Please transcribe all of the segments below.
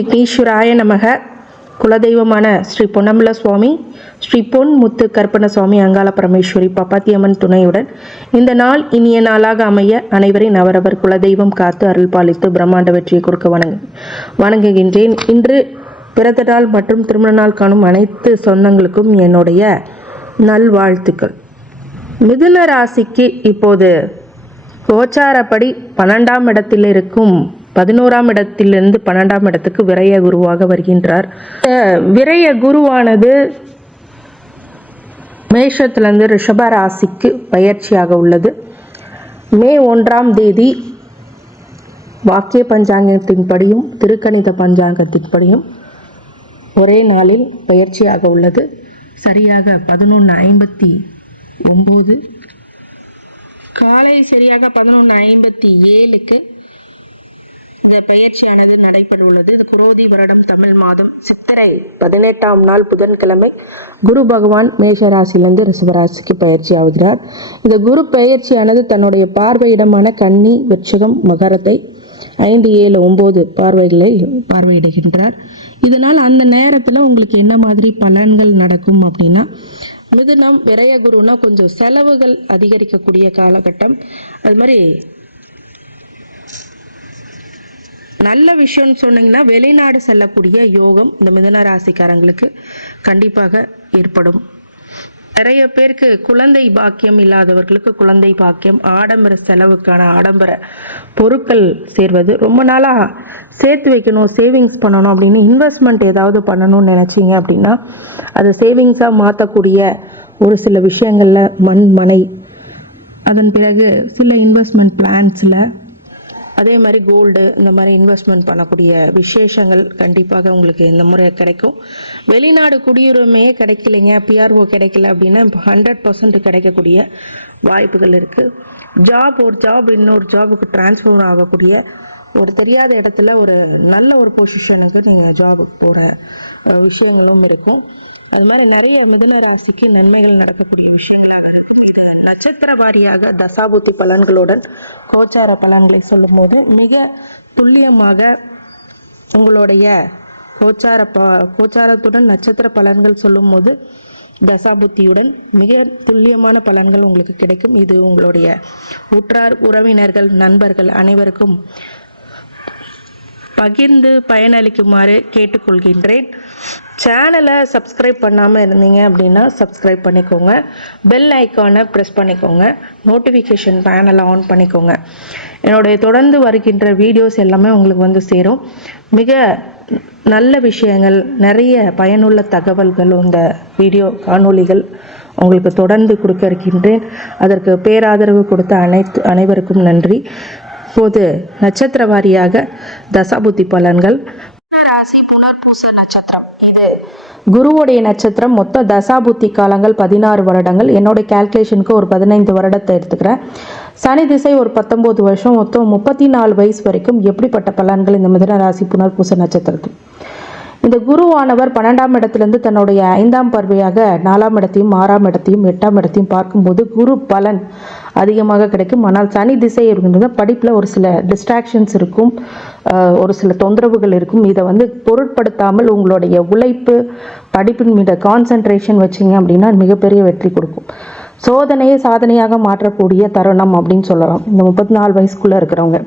விக்னேஸ்வராய நமக. குலதெய்வமான ஸ்ரீ பொன்னம்பல சுவாமி ஸ்ரீ பொன் முத்து கற்பன சுவாமி அங்காள பரமேஸ்வரி பப்பாத்தியம்மன் துணையுடன் இந்த நாள் இனிய நாளாக அமைய அனைவரையும் அவரவர் குலதெய்வம் காத்து அருள் பாலித்து பிரம்மாண்ட வெற்றியை கொடுக்க வணங்கு வணங்குகின்றேன். இன்று பிறந்த நாள் மற்றும் திருமண நாள் காணும் அனைத்து சொந்தங்களுக்கும் என்னுடைய நல்வாழ்த்துக்கள். மிதுன ராசிக்கு இப்போது கோச்சாரப்படி பன்னெண்டாம் இடத்தில் இருக்கும் பதினோராம் இடத்திலிருந்து பன்னெண்டாம் இடத்துக்கு விரய குருவாக வருகின்றார். விரைய விரய குருவானது மேஷத்திலிருந்து ரிஷப ராசிக்கு பயிற்சியாக உள்ளது. மே ஒன்றாம் தேதி வாக்கிய பஞ்சாங்கத்தின்படியும் திருக்கணித பஞ்சாங்கத்தின்படியும் ஒரே நாளில் பயிற்சியாக உள்ளது. சரியாக பதினொன்று ஐம்பத்தி ஒம்பது. காலை சரியாக பதினொன்று ஐம்பத்தி ஏழுக்கு பயிற்சியானது நடைபெற உள்ளது இது குரோதி வருடம் தமிழ் மாதம் சித்திரை பதினெட்டாம் நாள் புதன்கிழமை. குரு பகவான் மேஷராசிலிருந்து ரிஷபராசிக்கு பயிற்சி ஆகிறார். இந்த குரு பயிற்சியானது தன்னுடைய பார்வையிடமான கன்னி விருச்சிகம் மகரத்தை ஐந்து ஏழு ஒம்பது பார்வைகளை பார்வையிடுகின்றார். இதனால் அந்த நேரத்தில் உங்களுக்கு என்ன மாதிரி பலன்கள் நடக்கும் அப்படின்னா மிதுனம் விரய குருனா கொஞ்சம் செலவுகள் அதிகரிக்கக்கூடிய காலகட்டம். அது மாதிரி நல்ல விஷயம்னு சொன்னீங்கன்னா வெளிநாடு செல்லக்கூடிய யோகம் இந்த மிதன ராசிக்காரங்களுக்கு கண்டிப்பாக ஏற்படும். நிறைய பேருக்கு குழந்தை பாக்கியம் இல்லாதவர்களுக்கு குழந்தை பாக்கியம் ஆடம்பர செலவுக்கான ஆடம்பர பொருட்கள் சேர்வது. ரொம்ப நாளாக சேர்த்து வைக்கணும் சேவிங்ஸ் பண்ணணும் அப்படின்னு இன்வெஸ்ட்மெண்ட் ஏதாவது பண்ணணும்னு நினச்சிங்க அப்படின்னா அதை சேவிங்ஸாக மாற்றக்கூடிய ஒரு சில விஷயங்களில் மண் மனை. அதன் பிறகு சில இன்வெஸ்ட்மெண்ட் பிளான்ஸில் அதே மாதிரி கோல்டு இந்த மாதிரி இன்வெஸ்ட்மெண்ட் பண்ணக்கூடிய விசேஷங்கள் கண்டிப்பாக உங்களுக்கு இந்த முறை கிடைக்கும். வெளிநாடு குடியுரிமையே கிடைக்கலைங்க பிஆர்ஓ கிடைக்கல அப்படின்னா இப்போ ஹண்ட்ரட் பர்சன்ட் கிடைக்கக்கூடிய வாய்ப்புகள் இருக்குது ஜாப் ஒரு ஜாப் இன்னொரு ஜாபுக்கு ட்ரான்ஸ்ஃபர் ஆகக்கூடிய ஒரு தெரியாத இடத்துல ஒரு நல்ல ஒரு பொசிஷனுக்கு நீங்கள் ஜாபுக்கு போகிற விஷயங்களும் இருக்கும். அது மாதிரி நிறைய மிதுன ராசிக்கு நன்மைகள் நடக்கக்கூடிய விஷயங்களாக இருக்கும் நட்சத்திர வாரியாக தசாபுத்தி பலன்களுடன் கோச்சார பலன்களை சொல்லும்போது மிக துல்லியமாக உங்களுடைய கோச்சார ப கோச்சாரத்துடன் நட்சத்திர பலன்கள் சொல்லும்போது தசாபுத்தியுடன் மிக துல்லியமான பலன்கள் உங்களுக்கு கிடைக்கும். இது உங்களுடைய உற்றார் உறவினர்கள் நண்பர்கள் அனைவருக்கும் பகிர்ந்து பயனளிக்குமாறு கேட்டுக்கொள்கின்றேன். சேனலை சப்ஸ்கிரைப் பண்ணாமல் இருந்தீங்க அப்படின்னா சப்ஸ்கிரைப் பண்ணிக்கோங்க. பெல் ஐக்கானை ப்ரெஸ் பண்ணிக்கோங்க. நோட்டிஃபிகேஷன் பேனலை ஆன் பண்ணிக்கோங்க. என்னுடைய தொடர்ந்து வருகின்ற வீடியோஸ் எல்லாமே உங்களுக்கு வந்து சேரும். மிக நல்ல விஷயங்கள் நிறைய பயனுள்ள தகவல்கள் இந்த வீடியோ காணொளிகள் உங்களுக்கு தொடர்ந்து கொடுக்க இருக்கின்றேன். அதற்கு பேராதரவு கொடுத்த அனைத்து அனைவருக்கும் நன்றி. இப்போது நட்சத்திர வாரியாக தசாபுத்தி பலன்கள். ராசி புனர்பூச நட்சத்திரம். இது குருவுடைய நட்சத்திரம். மொத்த தசாபுத்தி காலங்கள் பதினாறு வருடங்கள். என்னோட கால்குலேஷனுக்கு ஒரு பதினைந்து வருடத்தை எடுத்துக்கிறேன். சனி திசை ஒரு பத்தொம்போது வருஷம். மொத்தம் முப்பத்தி நாலு வயசு வரைக்கும் எப்படிப்பட்ட பலன்கள் இந்த மிதன ராசி புனர்பூச நட்சத்திரத்துக்கு இந்த குருவானவர் பன்னெண்டாம் இடத்திலிருந்து தன்னுடைய ஐந்தாம் பார்வையாக நாலாம் இடத்தையும் ஆறாம் இடத்தையும் எட்டாம் இடத்தையும் பார்க்கும்போது குரு பலன் அதிகமாக கிடைக்கும். ஆனால் சனி திசை இருக்கின்றது படிப்பில் ஒரு சில டிஸ்ட்ராக்ஷன்ஸ் இருக்கும். ஒரு சில தொந்தரவுகள் இருக்கும். இதை வந்து பொருட்படுத்தாமல் உங்களுடைய உழைப்பு படிப்பின் மீது கான்சன்ட்ரேஷன் வச்சிங்க அப்படின்னா மிகப்பெரிய வெற்றி கொடுக்கும். சோதனையை சாதனையாக மாற்றக்கூடிய தருணம் அப்படின்னு சொல்லலாம். இந்த முப்பத்தி நாலு வயசுக்குள்ளே இருக்கிறவங்க.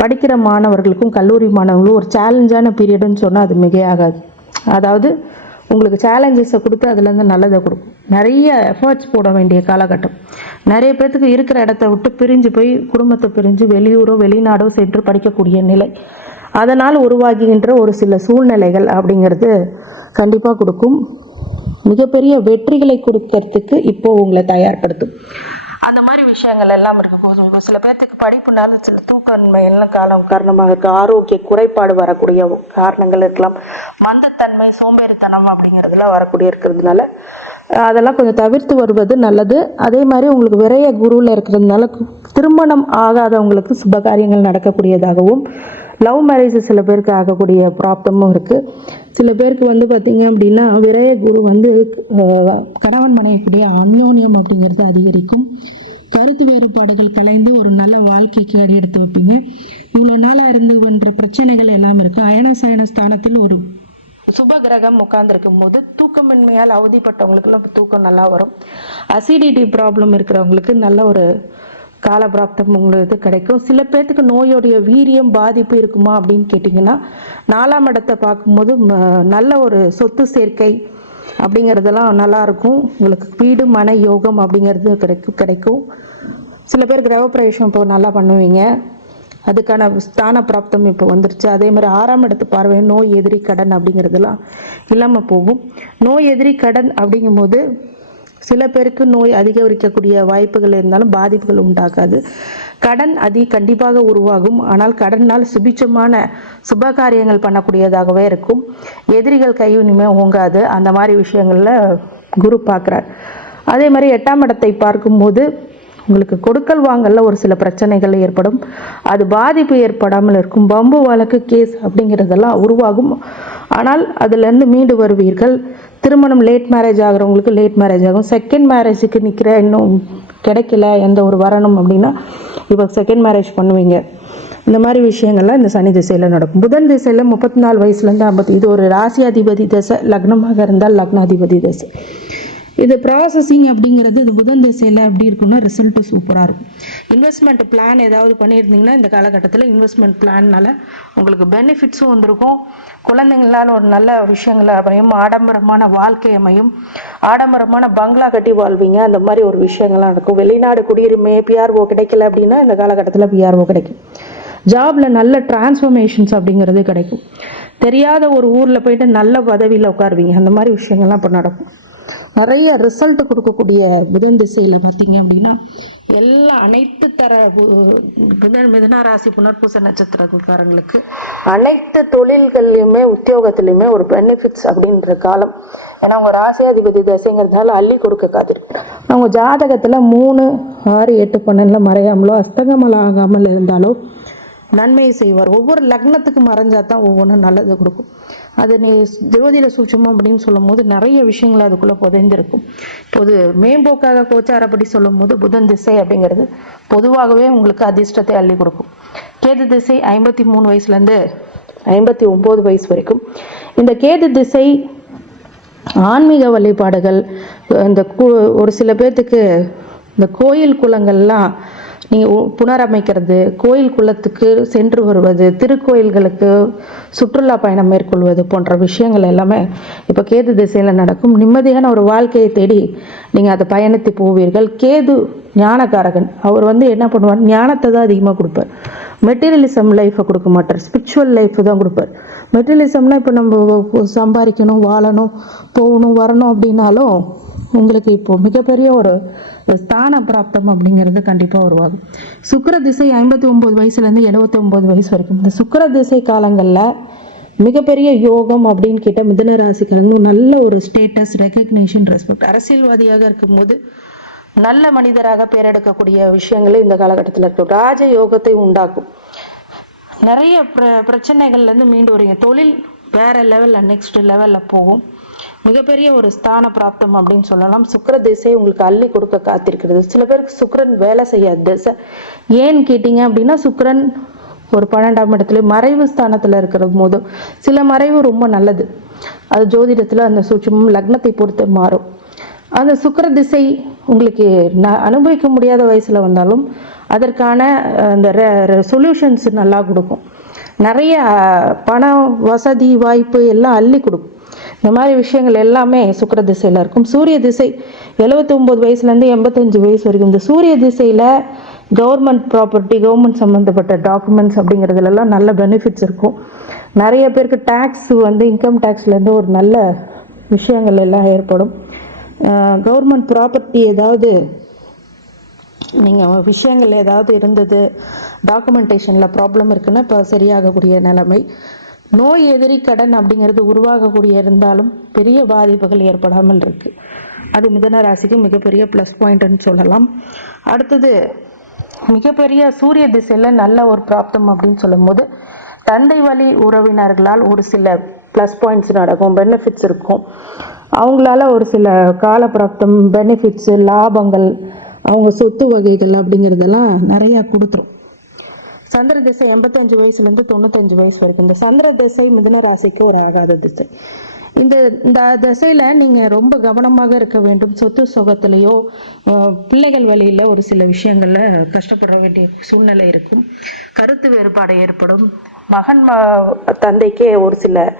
படிக்கிற மாணவர்களுக்கும் கல்லூரி மாணவர்களும் ஒரு சேலஞ்சான பீரியடுன்னு சொன்னால் அது மிகையாகாது. அதாவது உங்களுக்கு சேலஞ்சஸை கொடுத்து அதுலேருந்து நல்லதை கொடுக்கும். நிறைய எஃபர்ட்ஸ் போட வேண்டிய காலகட்டம். நிறைய பேர்த்துக்கு இருக்கிற இடத்த விட்டு பிரிஞ்சு போய் குடும்பத்தை பிரிஞ்சு வெளியூரோ வெளிநாடோ சென்று படிக்கக்கூடிய நிலை. அதனால் உருவாகின்ற ஒரு சில சூழ்நிலைகள் அப்படிங்கிறது கண்டிப்பாக கொடுக்கும். மிகப்பெரிய வெற்றிகளை கொடுக்கறதுக்கு இப்போது உங்களை தயார்படுத்தும். விஷயங்கள் எல்லாம் இருக்கு. சில பேர்த்துக்கு படிப்புனால சில தூக்கன்மை எல்லாம் காலம் காரணமாக இருக்கு ஆரோக்கிய குறைபாடு வரக்கூடிய காரணங்கள் இருக்கலாம். மந்தத்தன்மை சோம்பேறித்தனம் அப்படிங்கிறதுலாம் வரக்கூடிய இருக்கிறதுனால அதெல்லாம் கொஞ்சம் தவிர்த்து வருவது நல்லது. அதே மாதிரி உங்களுக்கு விரைய குருவில் இருக்கிறதுனால திருமணம் ஆகாதவங்களுக்கு சுபகாரியங்கள் நடக்கக்கூடியதாகவும் லவ் மேரேஜ் சில பேருக்கு ஆகக்கூடிய ப்ராப்ளமும் இருக்குது சில பேருக்கு வந்து பார்த்திங்க அப்படின்னா விரைய குரு வந்து கணவன் மனைவிக்குடைய அந்யோன்யம் அப்படிங்கிறது அதிகரிக்கும். கருத்து வேறுபாடுகள் கலைந்து ஒரு நல்ல வாழ்க்கைக்கு அடி எடுத்து வைப்பீங்க. இவ்வளோ நாளாக இருந்து வென்ற பிரச்சனைகள் எல்லாம் இருக்குது அயன சயன ஒரு சுப கிரகம் உட்கார்ந்துருக்கும் போது தூக்கமின்மையால் அவதிப்பட்டவங்களுக்குலாம் தூக்கம் நல்லா வரும். அசிடிட்டி ப்ராப்ளம் இருக்கிறவங்களுக்கு நல்ல ஒரு காலபிராப்தம் உங்களுக்கு கிடைக்கும். சில பேர்த்துக்கு நோயோடைய வீரியம் பாதிப்பு இருக்குமா அப்படின்னு கேட்டிங்கன்னா நாலாம் இடத்தை பார்க்கும்போது ம, நல்ல ஒரு சொத்து சேர்க்கை அப்படிங்கிறதெல்லாம் நல்லாயிருக்கும் உங்களுக்கு வீடு மன யோகம் அப்படிங்கிறது கிடைக்கும் கிடைக்கும். சில பேர் கிரகப்பிரவேசம் இப்போ நல்லா பண்ணுவீங்க. அதுக்கான ஸ்தான பிராப்தம் இப்போ வந்துருச்சு. அதே மாதிரி ஆறாம் இடத்து பார்வை நோய் எதிரி கடன் அப்படிங்கிறதெல்லாம் இல்லாமல் போகும். நோய் எதிரி கடன் அப்படிங்கும்போது சில பேருக்கு நோய் அதிகரிக்கக்கூடிய வாய்ப்புகள் இருந்தாலும் பாதிப்புகள் உண்டாகாது. கடன் அதி கண்டிப்பாக உருவாகும். ஆனால் கடனால் சுபிச்சமான சுப காரியங்கள் பண்ணக்கூடியதாகவே இருக்கும். எதிரிகள் கை இனிமே ஓங்காது. அந்த மாதிரி விஷயங்களில் குரு பார்க்குறார். அதே மாதிரி எட்டாம் இடத்தை பார்க்கும்போது உங்களுக்கு கொடுக்கல் வாங்கல ஒரு சில பிரச்சனைகள் ஏற்படும். அது பாதிப்பு ஏற்படாமல் இருக்கும். பம்பு வழக்கு கேஸ் அப்படிங்கிறதெல்லாம் உருவாகும். ஆனால் அதுலேருந்து மீண்டு வருவீர்கள். திருமணம் லேட் மேரேஜ் ஆகிறவங்களுக்கு லேட் மேரேஜ் ஆகும். செகண்ட் மேரேஜுக்கு நிற்கிற இன்னும் கிடைக்கல எந்த ஒரு வரணும் அப்படின்னா இப்போ செகண்ட் மேரேஜ் பண்ணுவீங்க. இந்த மாதிரி விஷயங்கள்லாம் இந்த சனி திசையில் நடக்கும். புதன் திசையில் முப்பத்தி நாலு வயசுலேருந்து ஐம்பத்தி இது ஒரு ராசியாதிபதி தசை லக்னமாக இருந்தால் லக்னாதிபதி தசை. இது ப்ராசஸிங் அப்படிங்கிறது இது புதன் திசையில் எப்படி இருக்குன்னா ரிசல்ட்டு சூப்பராக இருக்கும். இன்வெஸ்ட்மெண்ட் பிளான் ஏதாவது பண்ணியிருந்தீங்கன்னா இந்த காலகட்டத்தில் இன்வெஸ்ட்மெண்ட் பிளான்னால உங்களுக்கு பெனிஃபிட்ஸும் வந்திருக்கும். குழந்தைங்களால் ஒரு நல்ல விஷயங்களை அமையும் ஆடம்பரமான வாழ்க்கை அமையும். ஆடம்பரமான பங்களா கட்டி வாழ்வீங்க. அந்த மாதிரி ஒரு விஷயங்கள்லாம் நடக்கும். வெளிநாடு குடியுரிமை பிஆர்ஓ கிடைக்கல அப்படின்னா இந்த காலகட்டத்தில் பிஆர்ஓ கிடைக்கும். ஜாப்ல நல்ல டிரான்ஸ்ஃபர்மேஷன்ஸ் அப்படிங்கிறது கிடைக்கும். தெரியாத ஒரு ஊரில் போயிட்டு நல்ல பதவியில் உட்காருவீங்க. அந்த மாதிரி விஷயங்கள்லாம் இப்போ நடக்கும். நிறைய ரிசல்ட் கொடுக்கக்கூடிய புதன் திசையில் பார்த்தீங்க அப்படின்னா எல்லா அனைத்து தர புதன் மிதுன ராசி புனர்பூச நட்சத்திரக்காரங்களுக்கு அனைத்து தொழில்கள்லையுமே உத்தியோகத்துலையுமே ஒரு பெனிஃபிட்ஸ் அப்படின்ற காலம். ஏன்னா அவங்க ராசியாதிபதி தசைங்கிறதுனால அள்ளி கொடுக்க காத்திருக்கு அவங்க ஜாதகத்தில் மூணு ஆறு எட்டு பன்னெண்டில் மறையாமலோ அஸ்தகமல் ஆகாமல் இருந்தாலோ நன்மையை செய்வார். ஒவ்வொரு லக்னத்துக்கு மறைஞ்சா தான் ஒவ்வொன்றும் நல்லது கொடுக்கும். அது நீ ஜோதிட சூட்சமம் அப்படின்னு சொல்லும் போது நிறைய விஷயங்கள் அதுக்குள்ளே புதைந்திருக்கும். பொது மேம்போக்காக கோச்சாரப்படி சொல்லும் போது புதன் திசை அப்படிங்கிறது பொதுவாகவே உங்களுக்கு அதிர்ஷ்டத்தை அள்ளி கொடுக்கும். கேது திசை ஐம்பத்தி மூணு வயசுலேருந்து ஐம்பத்தி ஒம்பது வயசு வரைக்கும். இந்த கேது திசை ஆன்மீக வழிபாடுகள் இந்த கு- ஒரு சில பேர்த்துக்கு இந்த கோயில் குளங்கள்லாம் நீங்கள் புனரமைக்கிறது கோயில் குளத்துக்கு சென்று வருவது திருக்கோயில்களுக்கு சுற்றுலா பயணம் மேற்கொள்வது போன்ற விஷயங்கள் எல்லாமே இப்போ கேது திசையில் நடக்கும். நிம்மதியான ஒரு வாழ்க்கையை தேடி நீங்கள் அதை பயணித்து போவீர்கள். கேது ஞானகாரகன் அவர் வந்து என்ன பண்ணுவார்? ஞானத்தை தான் அதிகமாக கொடுப்பார். மெட்டீரியலிசம் லைஃப்பை கொடுக்க மாட்டார். ஸ்பிரிச்சுவல் லைஃப் தான் கொடுப்பார். மெட்டீரியலிசம்னா இப்போ நம்ம சம்பாதிக்கணும் வாழணும் போகணும் வரணும் அப்படின்னாலும் உங்களுக்கு இப்போது மிகப்பெரிய ஒரு ஸ்தான பிராப்தம் அப்படிங்கிறது கண்டிப்பாக உருவாகும். சுக்கர திசை ஐம்பத்தி ஒம்பது வயசுலேருந்து எழுபத்தி ஒம்பது வயசு வரைக்கும். இந்த சுக்கர திசை காலங்களில் மிகப்பெரிய யோகம் அப்படின்னு கேட்டால் மிதன ராசிக்காரங்க நல்ல ஒரு ஸ்டேட்டஸ் ரெக்கக்னேஷன் ரெஸ்பெக்ட் அரசியல்வாதியாக இருக்கும்போது நல்ல மனிதராக பேரெடுக்கக்கூடிய விஷயங்கள் இந்த காலகட்டத்தில் இருக்கும் ராஜ யோகத்தை உண்டாக்கும். நிறைய பிர பிரச்சனைகள்லேருந்து மீண்டு வரீங்க. தொழில் வேற லெவலில் நெக்ஸ்ட் லெவலில் போகும். மிகப்பெரிய ஒரு ஸ்தான பிராப்தம் அப்படின்னு சொல்லலாம். சுக்கர திசை உங்களுக்கு அள்ளி கொடுக்க காத்திருக்கிறது. சில பேருக்கு சுக்கரன் வேலை செய்யாத திசை. ஏன்னு கேட்டீங்க அப்படின்னா சுக்கரன் ஒரு பன்னெண்டாம் இடத்துல மறைவு ஸ்தானத்தில் இருக்கிற போதும். சில மறைவு ரொம்ப நல்லது. அது ஜோதிடத்தில் அந்த சூட்சமும் லக்னத்தை பொறுத்து மாறும். அந்த சுக்கர திசை உங்களுக்கு ந அனுபவிக்க முடியாத வயசில் வந்தாலும் அதற்கான அந்த சொல்யூஷன்ஸ் நல்லா கொடுக்கும். நிறைய பணம் வசதி வாய்ப்பு எல்லாம் அள்ளி கொடுக்கும். இந்த மாதிரி விஷயங்கள் எல்லாமே சுக்கிர திசையில் இருக்கும். சூரிய திசை எழுபத்தி ஒம்பது வயசுலேருந்து எண்பத்தஞ்சு வயசு வரைக்கும். இந்த சூரிய திசையில் கவர்மெண்ட் ப்ராப்பர்ட்டி கவர்மெண்ட் சம்மந்தப்பட்ட டாக்குமெண்ட்ஸ் அப்படிங்கிறதுலலாம் நல்ல பெனிஃபிட்ஸ் இருக்கும். நிறைய பேருக்கு டேக்ஸ் வந்து இன்கம் டேக்ஸ்லேருந்து ஒரு நல்ல விஷயங்கள் எல்லாம் ஏற்படும். கவர்மெண்ட் ப்ராப்பர்ட்டி ஏதாவது நீங்கள் விஷயங்கள் ஏதாவது இருந்தது டாக்குமெண்டேஷனில் ப்ராப்ளம் இருக்குன்னா இப்போ சரியாகக்கூடிய நிலைமை. நோய் எதிரி கடன் அப்படிங்கிறது உருவாகக்கூடிய இருந்தாலும் பெரிய பாதிப்புகள் ஏற்படாமல் இருக்கு. அது மிதன ராசிக்கு மிகப்பெரிய ப்ளஸ் பாயிண்ட்னு சொல்லலாம். அடுத்தது மிகப்பெரிய சூரிய திசையில் நல்ல ஒரு பிராப்தம் அப்படின்னு சொல்லும்போது தந்தை வழி உறவினர்களால் ஒரு சில ப்ளஸ் பாயிண்ட்ஸ் நடக்கும் பெனிஃபிட்ஸ் இருக்கும். அவங்களால ஒரு சில கால பிராப்தம் பெனிஃபிட்ஸு லாபங்கள் அவங்க சொத்து வகைகள் அப்படிங்கிறதெல்லாம் நிறையா கொடுத்துரும். சந்திர திசை எண்பத்தஞ்சு வயசுலேருந்து தொண்ணூத்தஞ்சு வயசு வரைக்கும். இந்த சந்திர திசை மிதுன ராசிக்கு ஒரு ஆகாத திசை. இந்த இந்த திசையில் நீங்கள் ரொம்ப கவனமாக இருக்க வேண்டும். சொத்து சுகத்திலேயோ பிள்ளைகள் வழியில் ஒரு சில விஷயங்களில் கஷ்டப்பட வேண்டிய சூழ்நிலை இருக்கும். கருத்து வேறுபாடு ஏற்படும். மகன் ம- தந்தைக்கே ஒரு சில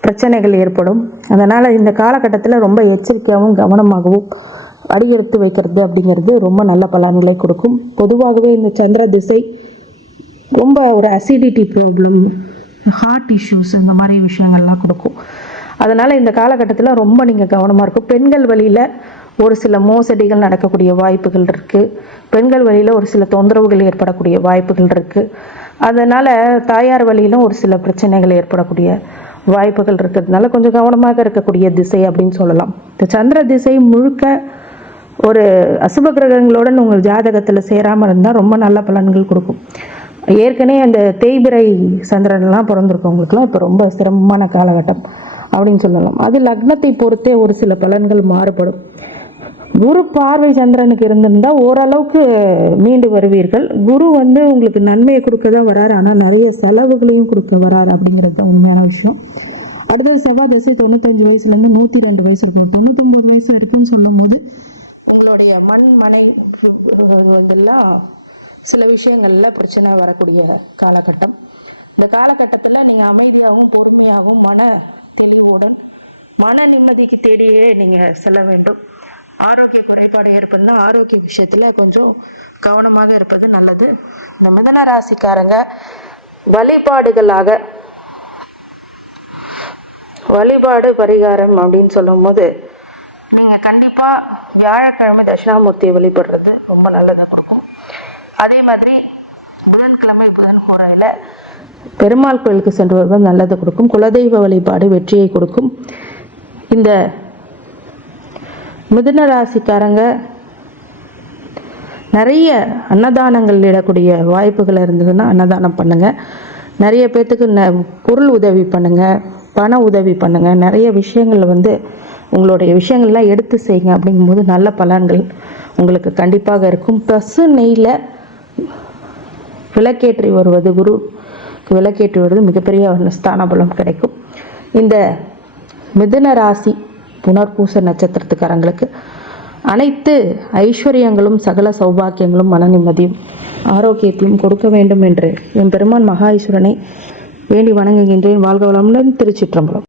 பிரச்சனைகள் ஏற்படும். அதனால் இந்த காலகட்டத்தில் ரொம்ப எச்சரிக்கையாகவும் கவனமாகவும் அடியெடுத்து வைக்கிறது அப்படிங்கிறது ரொம்ப நல்ல பலன்களை கொடுக்கும். பொதுவாகவே இந்த சந்திர திசை ரொம்ப ஒரு அசிடிட்டி ப்ராப்ளம் ஹார்ட் இஷ்யூஸ் இந்த மாதிரி விஷயங்கள்லாம் கொடுக்கும். அதனால் இந்த காலகட்டத்தில் ரொம்ப நீங்கள் கவனமாக இருக்கும். பெண்கள் வழியில் ஒரு சில மோசடிகள் நடக்கக்கூடிய வாய்ப்புகள் இருக்குது பெண்கள் வழியில் ஒரு சில தொந்தரவுகள் ஏற்படக்கூடிய வாய்ப்புகள் இருக்குது அதனால் தாயார் வழியிலும் ஒரு சில பிரச்சனைகள் ஏற்படக்கூடிய வாய்ப்புகள் இருக்கிறதுனால கொஞ்சம் கவனமாக இருக்கக்கூடிய திசை அப்படின்னு சொல்லலாம். இந்த சந்திர திசை முழுக்க ஒரு அசுப கிரகங்களுடன் உங்கள் ஜாதகத்தில் சேராமல் இருந்தால் ரொம்ப நல்ல பலன்கள் கொடுக்கும். ஏற்கனவே அந்த தேய்பிரை சந்திரன்லாம் பிறந்திருக்கவங்களுக்குலாம் இப்போ ரொம்ப சிரமமான காலகட்டம் அப்படின்னு சொல்லலாம். அது லக்னத்தை பொறுத்தே ஒரு சில பலன்கள் மாறுபடும். குரு பார்வை சந்திரனுக்கு இருந்திருந்தா ஓரளவுக்கு மீண்டு வருவீர்கள். குரு வந்து உங்களுக்கு நன்மையை கொடுக்க தான் வராரு. ஆனால் நிறைய செலவுகளையும் கொடுக்க வராரு அப்படிங்கிறது தான் உண்மையான விஷயம். அடுத்தது செவ்வாய் தசை தொண்ணூத்தஞ்சு வயசுலேருந்து நூற்றி ரெண்டு வயசு இருக்கும். தொண்ணூத்தொம்பது வயசு இருக்குன்னு சொல்லும் போது உங்களுடைய மண் மனை இதெல்லாம் சில விஷயங்கள்ல பிரச்சனை வரக்கூடிய காலகட்டம். இந்த காலகட்டத்தில் நீங்கள் அமைதியாகவும் பொறுமையாகவும் மன தெளிவுடன் மன நிம்மதிக்கு தேடியே நீங்கள் செல்ல வேண்டும். ஆரோக்கிய குறைபாடு ஏற்படுதுன்னா ஆரோக்கிய விஷயத்துல கொஞ்சம் கவனமாக இருப்பது நல்லது. இந்த மிதன ராசிக்காரங்க வழிபாடுகளாக வழிபாடு பரிகாரம் அப்படின்னு சொல்லும்போது நீங்க கண்டிப்பா வியாழக்கிழமை தட்சிணாமூர்த்தியை வழிபடுறது ரொம்ப நல்லது. அதே மாதிரி புதன்கிழமை புதன் ஹோராயில பெருமாள் கோயிலுக்கு சென்று வருவது நல்லது கொடுக்கும். குலதெய்வ வழிபாடு வெற்றியை கொடுக்கும். இந்த மிதுன ராசிக்காரங்க நிறைய அன்னதானங்கள் இடக்கூடிய வாய்ப்புகள் இருந்ததுன்னா அன்னதானம் பண்ணுங்கள் நிறைய பேர்த்துக்கு ந பொருள் உதவி பண்ணுங்கள் பண உதவி பண்ணுங்கள் நிறைய விஷயங்கள் வந்து உங்களுடைய விஷயங்கள்லாம் எடுத்து செய்யுங்க அப்படிங்கும்போது நல்ல பலன்கள் உங்களுக்கு கண்டிப்பாக இருக்கும். பசு நெய்யில் விளக்கேற்றி வருவது குரு விளக்கேற்றி வருவது மிகப்பெரிய ஒரு ஸ்தான பலம் கிடைக்கும். இந்த மிதுன ராசி புனர்பூச நட்சத்திரத்துக்காரங்களுக்கு அனைத்து ஐஸ்வர்யங்களும் சகல சௌபாக்கியங்களும் மன நிம்மதியும் ஆரோக்கியத்தையும் கொடுக்க வேண்டும் என்று என் பெருமான் மகா ஈஸ்வரனை வேண்டி வணங்குகின்றேன். வாழ்க வளமுடன் திருச்சிற்றம்பலம்.